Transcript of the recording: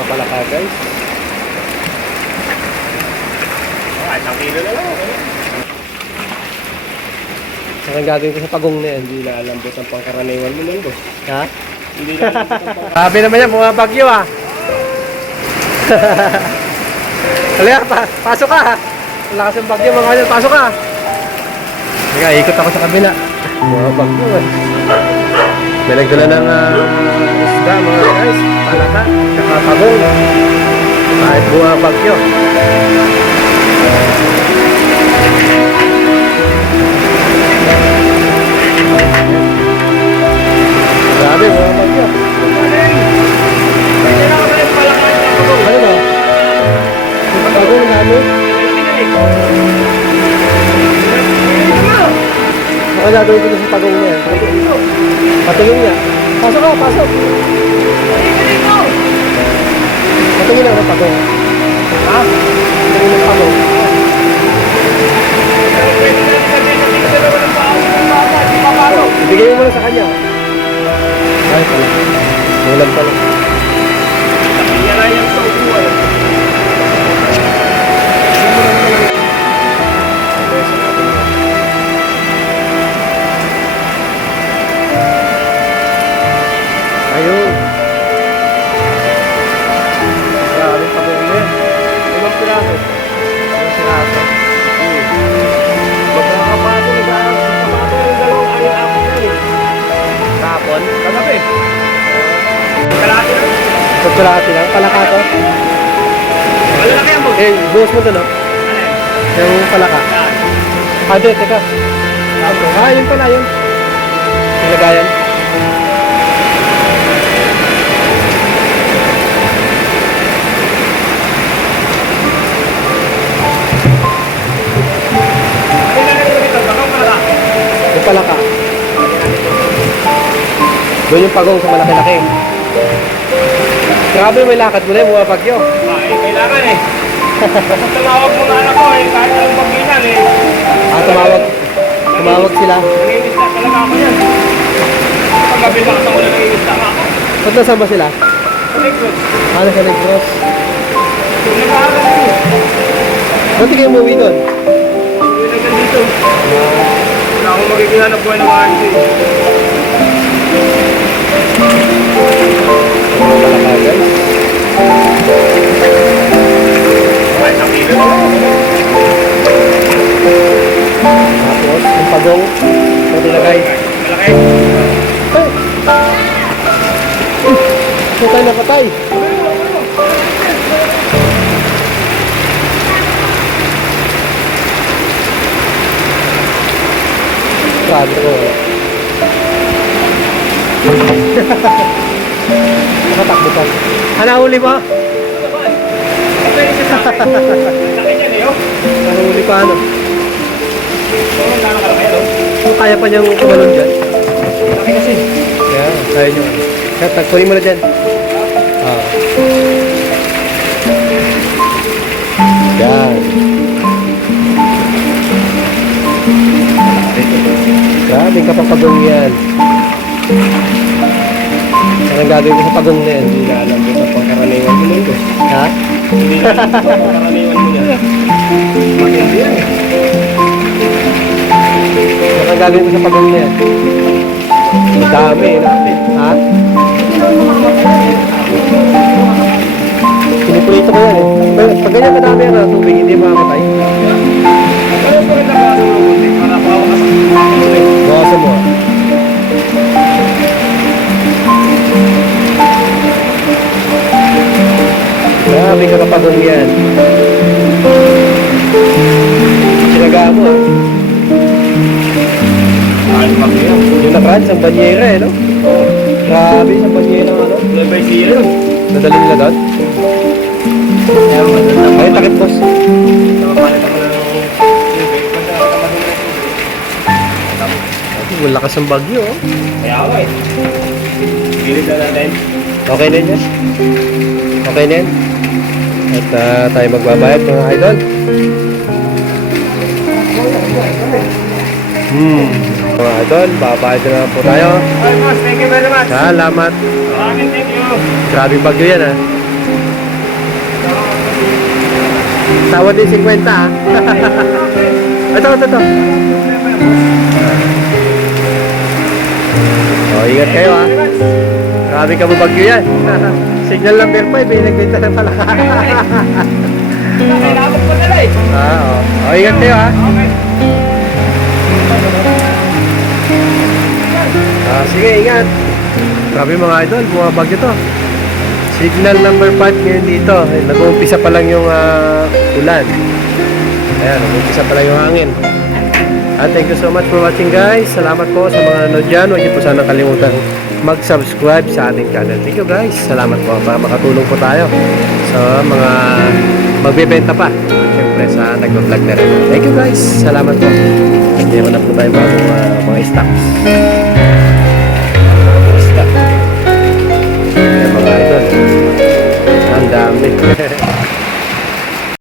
mga palaka guys. Isang kilo na lang. Saan gagawin ko sa pagong na yan? Hindi na alambot ang pangkaraniwan mo nun, boss. Ha? Hindi na alambot ang pangkaraniwan. Sabi naman yan, mga bagyo ah. Halika, pasok ka ha. Lakas ng bagyo mga kanyan, pasok ka. Halika, ikot ako sa kabila. Mga bagyo eh. May nagdala ng isda mga guys. Palaka, saka pagong. Kahit mga bagyo. Grabe mga bagyo. Ano ba? Yung pagong namin? Baka gagawin ko na sa pagong na yan. Patingin niya. Pasok ka, pasok. Patingin lang ng pagong. Ha? Patingin ng pagong. Ibigay mo muna sa kanya. Ay, pala. Ulam pala. Yan na yung sa upuan. Ayun. Grabe pagong na yan. Ibang piraso. Ibang piraso. Magkakapato, nagkakapato yung dalawang aling-apat yan eh. Kapon. Kagabi. Kalaki lang. Pagkulati lang. Palaka to. Malalaki ang boss. Eh, buhos mo to no? Ano Yung palaka. yan? Ade, teka. Yun pala yun. Nilagayan. Yung palaka. Doon yung pagong sa malaki-laki. Grabe, may lakad mo na yung mga bagyo. Kailangan eh. Tumawag mo na anak ko eh, kahit anong pag-inan eh. Tumawag sila. Nangingisda talaga ako yan. Paggabi na kasama na nangingisda ako. Ba't nasaan ba sila? Negros. Sa Negros. Nag-aaral ko. Ba't di kayo umuwi doon? Hindi na dito. Wala akong magiging hanap buhay na mga hindi. Palaka guys. Kahit ang kilo na lang. Tapos, yung pagong. Ito nilagay. Malaki. Patay na patay. Grabe ko. Nakatakbo pa. Nahuli pa? Laki yan eh oh. Nahuli pa ano? Nakakalaki yan oh. Kung kaya pa niyang tumalon dyan. Laki kasi. Yeah, kaya niyo. Kaya tagpunin mo na dyan. Yan. Grabe kapapagong yan. Ang gagawin ko sa pagong na yan. Hindi na alam ko sa pangkaraniwan mo nun boss. Ha? Hindi na alam ko sa pangkaraniwan mo yan. Matindi yan eh. Ang gagawin ko sa pagong na yan. Ang dami na. Ha? Pinipulito ko yan eh. Pag ganyan kadami yan na tubig, hindi makamatay. Ano po rin nabasa mo buti para pawakas ang ulit. Bawasan mo ah. Grabe kapapagong yan. Sinagaan mo ah. Kahit mag-iyan. Yung nakaraan, isang banyera eh, no? Grabe, isang banyera ano? Play by zero. Nadali nila doon? Kaya magandang Ay, takip boss. nakapalit ako ng tubig. Basta nakamadun ng tubig. Malakas ang bagyo oh. Kaya ako eh. Gilid na natin. Okay na yan? Okay na yan? At tayo magbabayad mga idol. Mga idol, babayad na po tayo. Alright boss, thank you very much. Salamat. Maraming thank you. Grabe bagyo yan ah. Tawa din 50 ah. Ito. Oh, ingat kayo ah. Grabe ka babagyo yan. Signal number 5 eh, nagbenta ng palaka. Kailangan pa nila eh. Oh, ingat kayo ah. Okay. Sige, ingat. Grabe mga idol, bumabagyo to. Signal number 5 ngayon dito. Nag-uumpisa pa lang yung ulan. Ayan, nag-uumpisa pa lang yung hangin. Thank you so much for watching guys. Salamat po sa mga nanonood dyan. Huwag niyo po sana kalimutan mag-subscribe sa ating channel. Thank you guys. Salamat po para makatulong po tayo sa mga magbebenta pa. Siyempre sa nag-vlog na rin. Thank you guys. Salamat po. Meron na po tayo mga stocks. Stock. Ayan mga idol. Ang dami.